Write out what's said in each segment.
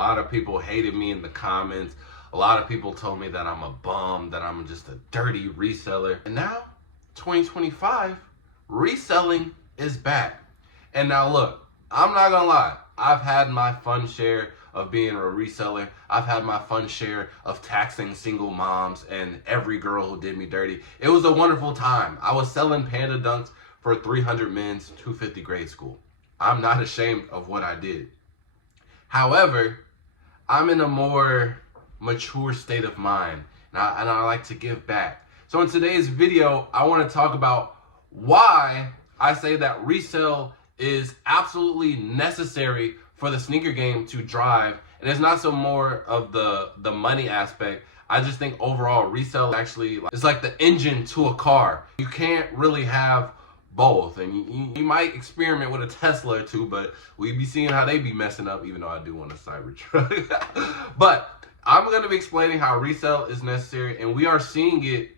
lot of people hated me in the comments. A lot of people told me that I'm a bum, that I'm just a dirty reseller. And now, 2025, reselling is back. And now look, I'm not gonna lie. I've had my fun share of being a reseller. I've had my fun share of taxing single moms and every girl who did me dirty. It was a wonderful time. I was selling Panda Dunks for 300 men's 250 grade school. I'm not ashamed of what I did. However, I'm in a more mature state of mind, and I like to give back. So in today's video, I want to talk about why I say that resell is absolutely necessary for the sneaker game to drive. And it's not so more of the money aspect. I just think overall resell actually is like the engine to a car. You can't really have both, and you might experiment with a Tesla or two, but we be seeing how they be messing up, even though I do want a Cybertruck. But I'm going to be explaining how resell is necessary, and we are seeing it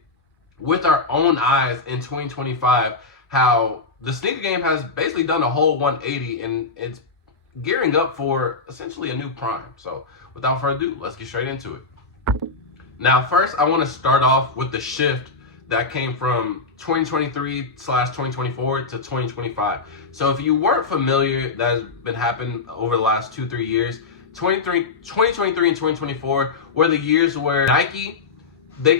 with our own eyes in 2025, how the sneaker game has basically done a whole 180, and it's gearing up for essentially a new prime. So without further ado, let's get straight into it. Now, first, I want to start off with the shift that came from 2023/2024 to 2025. So if you weren't familiar, that has been happening over the last 2-3 years. 2023 and 2024 were the years where Nike,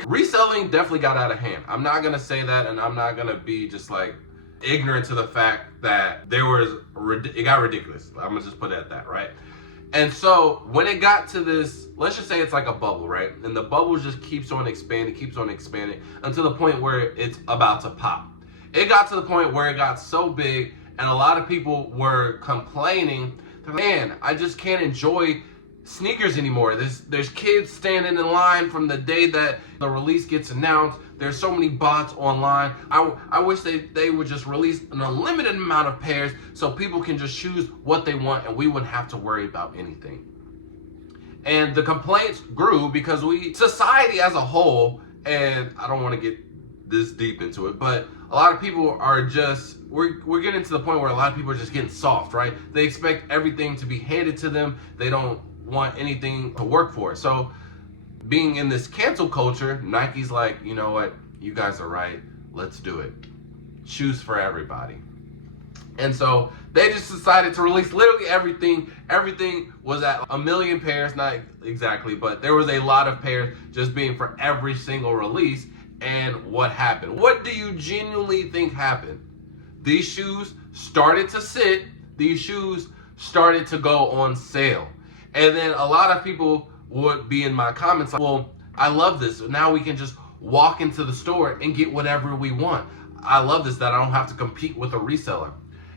reselling definitely got out of hand. I'm not gonna say that, and I'm not gonna be just like ignorant to the fact that it got ridiculous. I'm gonna just put it at that, right? And so when it got to this, let's just say it's like a bubble, right? And the bubble just keeps on expanding until the point where it's about to pop. It got to the point where it got so big, and a lot of people were complaining, man, I just can't enjoy sneakers anymore. There's kids standing in line from the day that the release gets announced. There's so many bots online. I wish they would just release an unlimited amount of pairs so people can just choose what they want and we wouldn't have to worry about anything. And the complaints grew because society as a whole, and I don't want to get this deep into it, but a lot of people are just, we're getting to the point where a lot of people are just getting soft, right? They expect everything to be handed to them. They don't want anything to work for it. So being in this cancel culture, Nike's like, you know what, you guys are right, let's do it. Shoes for everybody. And so they just decided to release literally everything. Everything was at 1 million pairs, not exactly, but there was a lot of pairs just being for every single release. And what happened? What do you genuinely think happened? These shoes started to sit, these shoes started to go on sale. And then a lot of people would be in my comments like, well, I love this. Now we can just walk into the store and get whatever we want. I love this, that I don't have to compete with a reseller.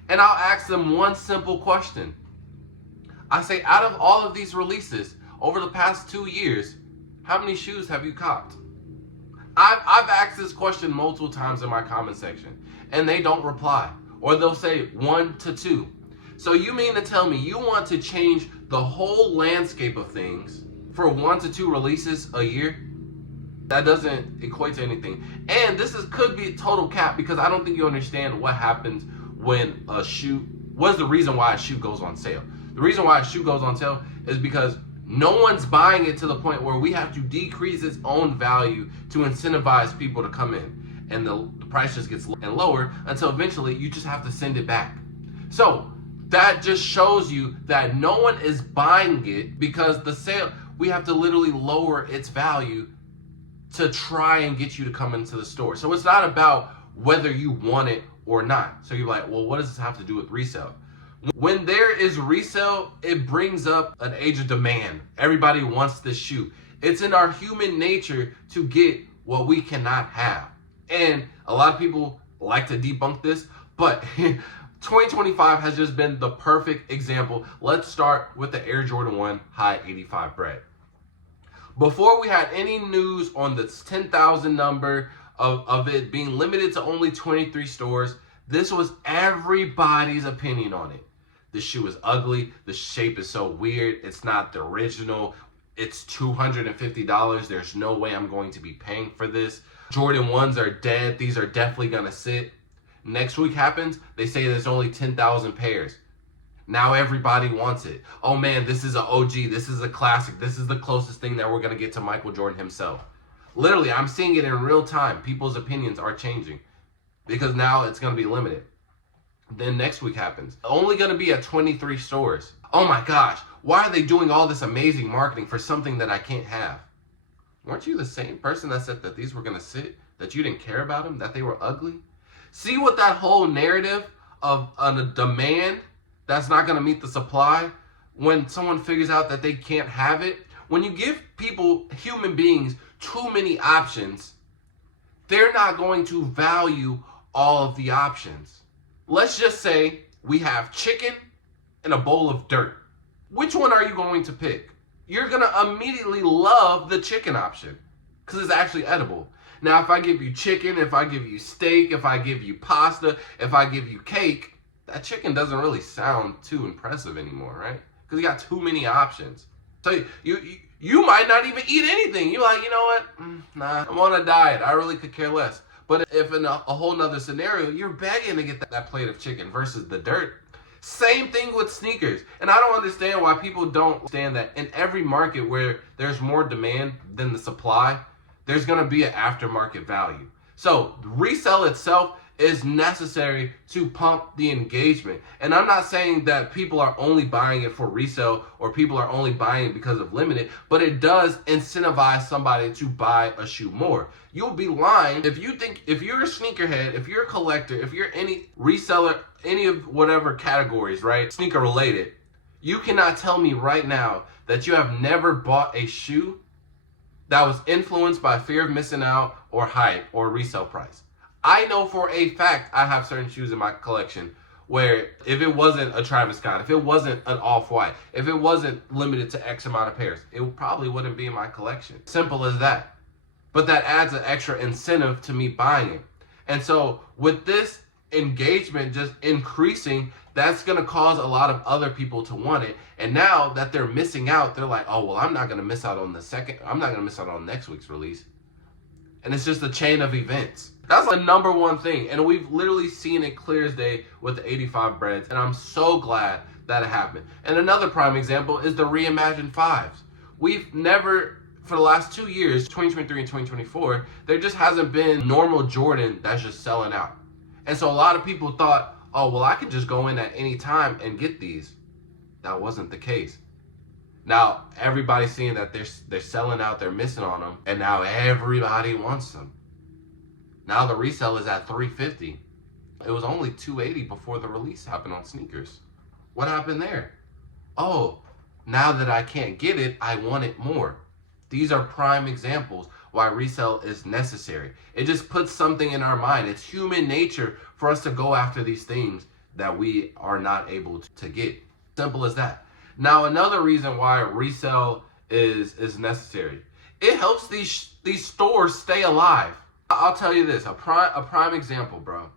And I'll ask them one simple question. I say, out of all of these releases over the past 2 years, how many shoes have you copped? I've asked this question multiple times in my comment section, and they don't reply. Or they'll say 1 to 2. So you mean to tell me you want to change the whole landscape of things for 1 to 2 releases a year? That doesn't equate to anything. And this could be total cap, because I don't think you understand what happens when a shoe, what's the reason why a shoe goes on sale. The reason why a shoe goes on sale is because no one's buying it to the point where we have to decrease its own value to incentivize people to come in. And the price just gets lower and lower until eventually you just have to send it back. So that just shows you that no one is buying it because the sale, we have to literally lower its value to try and get you to come into the store. So it's not about whether you want it or not. So you're like, well, what does this have to do with resale? When there is resale, it brings up an age of demand. Everybody wants this shoe. It's in our human nature to get what we cannot have. And a lot of people like to debunk this, but 2025 has just been the perfect example. Let's start with the Air Jordan 1 High 85 Bread. Before we had any news on the 10,000 number of it being limited to only 23 stores, this was everybody's opinion on it. The shoe is ugly. The shape is so weird. It's not the original. It's $250. There's no way I'm going to be paying for this. Jordan 1s are dead. These are definitely going to sit. Next week happens. They say there's only 10,000 pairs. Now everybody wants it. Oh man, this is an OG. This is a classic. This is the closest thing that we're going to get to Michael Jordan himself. Literally, I'm seeing it in real time. People's opinions are changing because now it's going to be limited. Then next week happens. Only going to be at 23 stores. Oh my gosh, why are they doing all this amazing marketing for something that I can't have? Weren't you the same person that said that these were going to sit, that you didn't care about them, that they were ugly? See what that whole narrative of a demand that's not going to meet the supply, when someone figures out that they can't have it, when you give people, human beings, too many options, they're not going to value all of the options. Let's just say we have chicken and a bowl of dirt. Which one are you going to pick? You're going to immediately love the chicken option because it's actually edible. Now, if I give you chicken, if I give you steak, if I give you pasta, if I give you cake, that chicken doesn't really sound too impressive anymore, right? Because you got too many options. So you might not even eat anything. You're like, you know what? Nah, I'm on a diet. I really could care less. But if in a whole nother scenario, you're begging to get that plate of chicken versus the dirt. Same thing with sneakers. And I don't understand why people don't understand that in every market where there's more demand than the supply, there's going to be an aftermarket value. So resell itself is necessary to pump the engagement. And I'm not saying that people are only buying it for resale or people are only buying it because of limited, but it does incentivize somebody to buy a shoe more. You'll be lying if you think, if you're a sneakerhead, if you're a collector, if you're any reseller, any of whatever categories, right, sneaker related, you cannot tell me right now that you have never bought a shoe that was influenced by fear of missing out or hype or resale price. I know for a fact I have certain shoes in my collection where if it wasn't a Travis Scott, if it wasn't an off-white, if it wasn't limited to X amount of pairs, it probably wouldn't be in my collection. Simple as that. But that adds an extra incentive to me buying it. And so with this engagement just increasing, that's going to cause a lot of other people to want it. And now that they're missing out, they're like, oh, well, I'm not going to miss out on I'm not going to miss out on next week's release. And it's just a chain of events. That's the number one thing. And we've literally seen it clear as day with the 85 breads. And I'm so glad that it happened. And another prime example is the reimagined 5s. We've never, for the last 2 years, 2023 and 2024, there just hasn't been normal Jordan that's just selling out. And so a lot of people thought, oh, well, I could just go in at any time and get these. That wasn't the case. Now, everybody's seeing that they're selling out, they're missing on them, and now everybody wants them. Now the resale is at $350. It was only $280 before the release happened on sneakers. What happened there? Oh, now that I can't get it, I want it more. These are prime examples why resale is necessary. It just puts something in our mind. It's human nature for us to go after these things that we are not able to get. Simple as that. Now, another reason why resale is necessary. It helps these stores stay alive. I'll tell you this, a prime example, bro.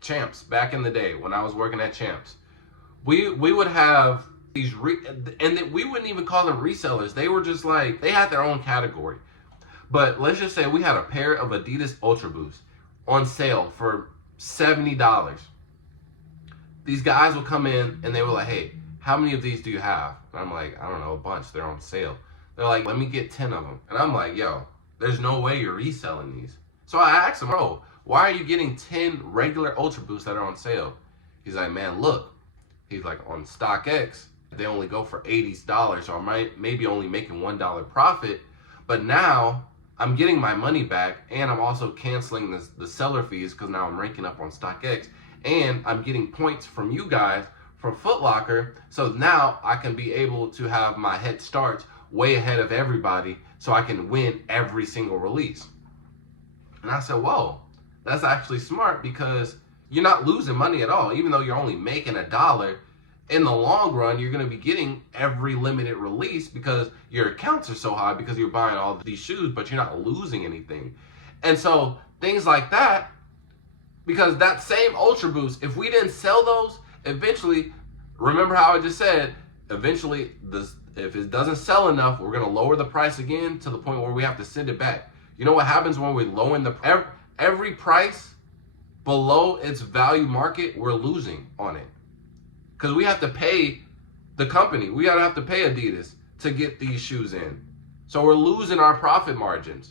Champs, back in the day when I was working at Champs, we would have these, we wouldn't even call them resellers. They were just like, they had their own category. But let's just say we had a pair of Adidas Ultra Boosts on sale for $70. These guys would come in and they were like, hey, how many of these do you have? And I'm like, I don't know, a bunch. They're on sale. They're like, let me get 10 of them. And I'm like, yo, there's no way you're reselling these. So I asked him, bro, why are you getting 10 regular Ultra Boosts that are on sale? He's like, man, look. He's like, on StockX, they only go for $80, so I maybe only making $1 profit. But now I'm getting my money back, and I'm also canceling the seller fees because now I'm ranking up on StockX, and I'm getting points from you guys from Foot Locker. So now I can be able to have my head starts way ahead of everybody so I can win every single release. And I said, whoa, that's actually smart because you're not losing money at all. Even though you're only making $1, in the long run, you're going to be getting every limited release because your accounts are so high because you're buying all these shoes, but you're not losing anything. And so things like that, because that same Ultra Boost, if we didn't sell those, eventually, remember how I just said, eventually, if it doesn't sell enough, we're going to lower the price again to the point where we have to send it back. You know what happens when we lower every price below its value market, we're losing on it. because we have to pay the company. We gotta have to pay Adidas to get these shoes in. So we're losing our profit margins.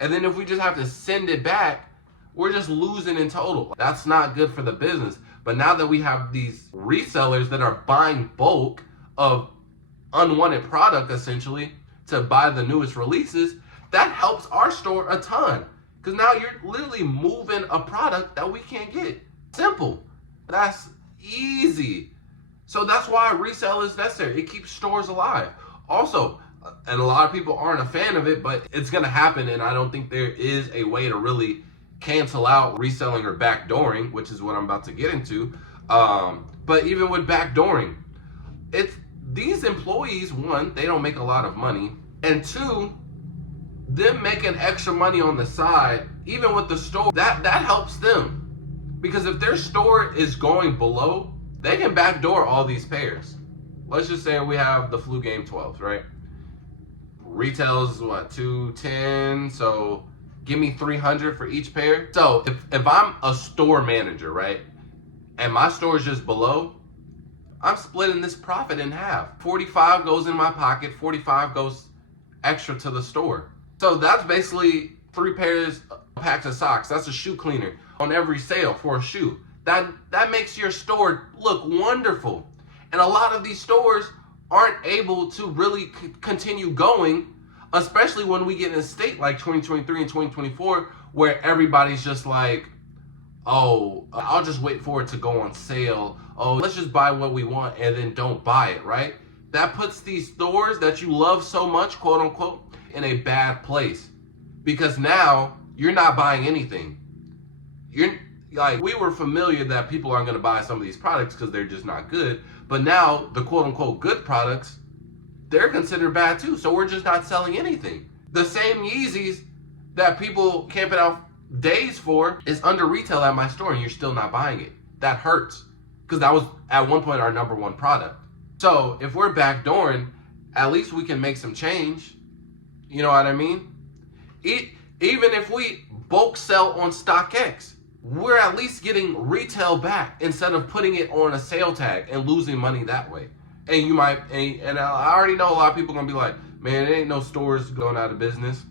And then if we just have to send it back, we're just losing in total. That's not good for the business. But now that we have these resellers that are buying bulk of unwanted product essentially to buy the newest releases, that helps our store a ton. Because now you're literally moving a product that we can't get. Simple. That's easy. So that's why resell is necessary. It keeps stores alive. Also, and a lot of people aren't a fan of it, but it's going to happen, and I don't think there is a way to really cancel out reselling or backdooring, which is what I'm about to get into. But even with backdooring, it's these employees, one, they don't make a lot of money, and two, them making extra money on the side, even with the store, that helps them. Because if their store is going below, they can backdoor all these pairs. Let's just say we have the flu game 12s, right? Retails what, $210, so give me $300 for each pair. So if I'm a store manager, right, and my store is just below, I'm splitting this profit in half. 45 goes in my pocket, 45 goes extra to the store. So that's basically 3 packs of socks. That's a shoe cleaner on every sale for a shoe. That makes your store look wonderful. And a lot of these stores aren't able to really continue going, especially when we get in a state like 2023 and 2024, where everybody's just like, oh, I'll just wait for it to go on sale. Oh, let's just buy what we want and then don't buy it, right? That puts these stores that you love so much, quote unquote, in a bad place. Because now you're not buying anything. You're like, we were familiar that people aren't going to buy some of these products because they're just not good. But now the quote unquote good products, they're considered bad too. So we're just not selling anything. The same Yeezys that people camping out days for is under retail at my store and you're still not buying it. That hurts because that was at one point our #1 product. So if we're backdooring, at least we can make some change. You know what I mean? Even if we bulk sell on StockX, we're at least getting retail back instead of putting it on a sale tag and losing money that way. And you might, and I already know a lot of people are gonna be like, man, it ain't no stores going out of business.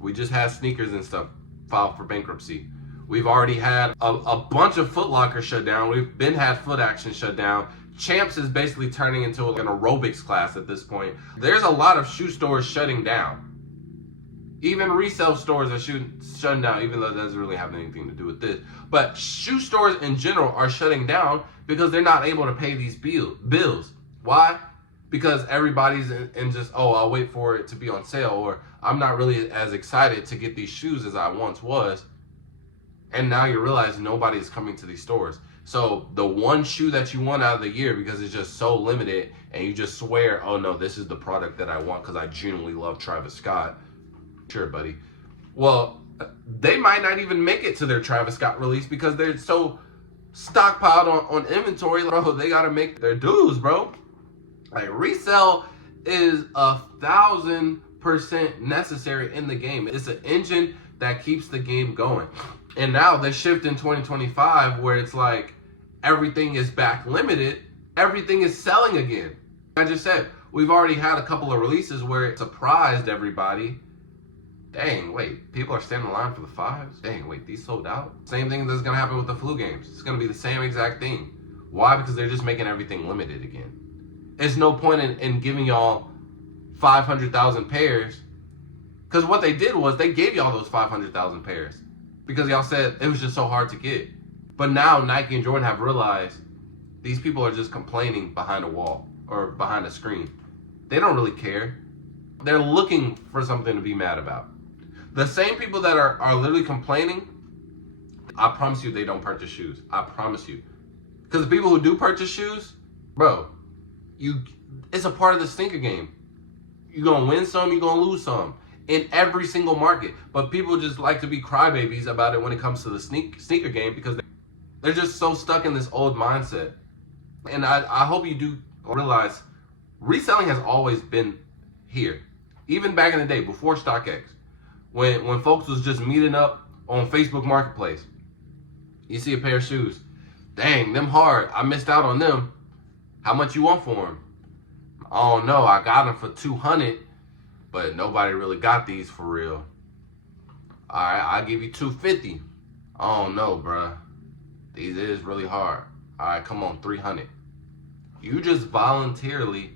We just had sneakers and stuff filed for bankruptcy. We've already had a bunch of Foot Locker shut down. We've had Foot Action shut down. Champs is basically turning into an aerobics class at this point. There's a lot of shoe stores shutting down. Even resale stores are shutting down, even though that doesn't really have anything to do with this. But shoe stores in general are shutting down because they're not able to pay these bills. Why? Because everybody's in just, oh, I'll wait for it to be on sale, or I'm not really as excited to get these shoes as I once was. And now you realize nobody's coming to these stores. So the one shoe that you want out of the year, because it's just so limited, and you just swear, oh no, this is the product that I want because I genuinely love Travis Scott. Sure, buddy. Well, they might not even make it to their Travis Scott release because they're so stockpiled on inventory. Bro, they gotta make their dues, bro. Like, resell is 1,000% necessary in the game. It's an engine that keeps the game going. And now they shift in 2025 where it's like everything is back limited. Everything is selling again. I just said, we've already had a couple of releases where it surprised everybody. Dang, wait, people are standing in line for the 5s? Dang, wait, these sold out? Same thing that's gonna happen with the flu games. It's gonna be the same exact thing. Why? Because they're just making everything limited again. There's no point in giving y'all 500,000 pairs, because what they did was they gave y'all those 500,000 pairs because y'all said it was just so hard to get. But now Nike and Jordan have realized these people are just complaining behind a wall or behind a screen. They don't really care. They're looking for something to be mad about. The same people that are literally complaining, I promise you they don't purchase shoes. I promise you. Because the people who do purchase shoes, bro, it's a part of the sneaker game. You're going to win some, you're going to lose some in every single market. But people just like to be crybabies about it when it comes to the sneaker game because they're just so stuck in this old mindset. And I hope you do realize reselling has always been here. Even back in the day, before StockX, when folks was just meeting up on Facebook Marketplace, you see a pair of shoes, Dang, them hard. I missed out on them. How much you want for them? I don't know. I got them for 200, but nobody really got these for real. All right, I'll give you 250. I don't know, bruh. These is really hard. All right, come on, 300. You just voluntarily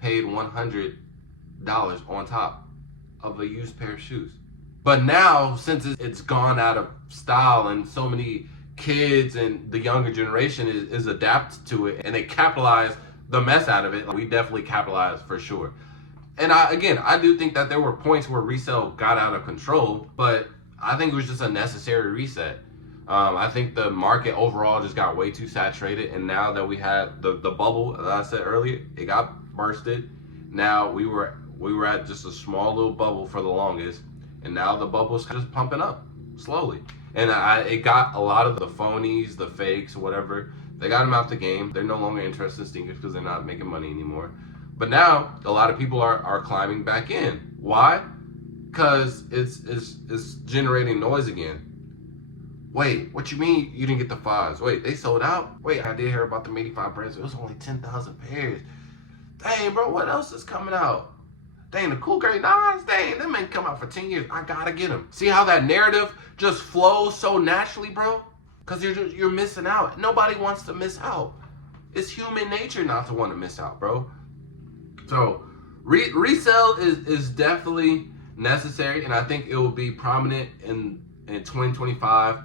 paid $100 on top of a used pair of shoes. But now, since it's gone out of style and so many kids and the younger generation is adapted to it and they capitalize the mess out of it, we definitely capitalize for sure. And I do think that there were points where resale got out of control, but I think it was just a necessary reset. I think the market overall just got way too saturated, and now that we had the bubble, as I said earlier, it got bursted. Now we were at just a small little bubble for the longest, and now the bubble's just pumping up slowly. And it got a lot of the phonies, the fakes, whatever. They got them out the game. They're no longer interested in sneakers because they're not making money anymore. But now a lot of people are climbing back in. Why? Because it's generating noise again. Wait, what you mean you didn't get the 5s? Wait, they sold out? Wait, I did hear about the 85 brands. It was only 10,000 pairs. Dang, bro, what else is coming out? Dang, the cool grade 9s? Dang, them ain't come out for 10 years. I gotta get them. See how that narrative just flows so naturally, bro? Because you're missing out. Nobody wants to miss out. It's human nature not to want to miss out, bro. So, resale is definitely necessary, and I think it will be prominent in 2025.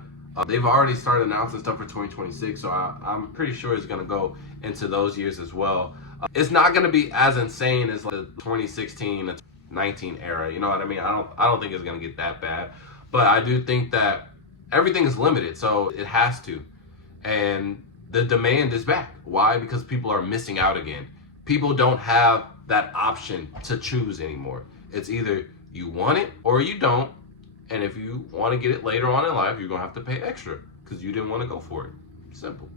They've already started announcing stuff for 2026, so I'm pretty sure it's going to go into those years as well. It's not going to be as insane as like the 2016 and 19 era, you know what I mean? I don't think it's going to get that bad, but I do think that everything is limited, so it has to. And the demand is back. Why? Because people are missing out again. People don't have that option to choose anymore. It's either you want it or you don't. And if you want to get it later on in life, you're going to have to pay extra because you didn't want to go for it. Simple.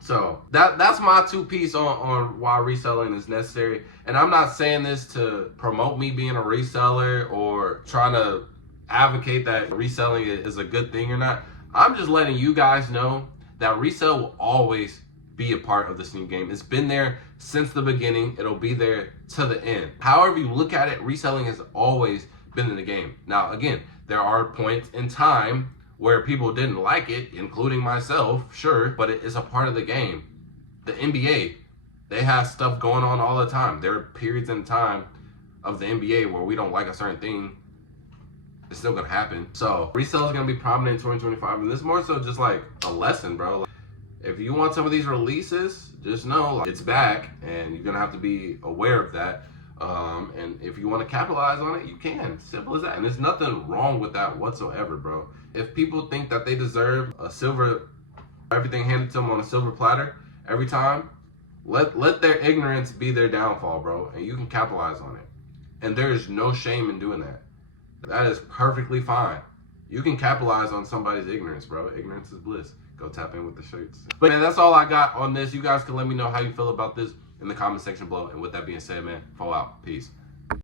So that's my 2-piece on why reselling is necessary. And I'm not saying this to promote me being a reseller or trying to advocate that reselling is a good thing or not. I'm just letting you guys know that resale will always be a part of this new game. It's been there since the beginning. It'll be there to the end. However you look at it, reselling has always been in the game. Now, again, there are points in time where people didn't like it, including myself, sure, but it is a part of the game. The NBA, they have stuff going on all the time. There are periods in time of the NBA where we don't like a certain thing. It's still gonna happen. So resale is gonna be prominent in 2025, and this is more so just like a lesson, bro. Like, if you want some of these releases, just know it's back, and you're gonna have to be aware of that. And if you want to capitalize on it, you can. Simple as that. And there's nothing wrong with that whatsoever, bro. If people think that they deserve everything handed to them on a silver platter every time, let their ignorance be their downfall, bro. And you can capitalize on it. And there's no shame in doing that. That is perfectly fine. You can capitalize on somebody's ignorance, bro. Ignorance is bliss. Go tap in with the shirts. But man, that's all I got on this. You guys can let me know how you feel about this in the comment section below. And with that being said, man, fall out. Peace.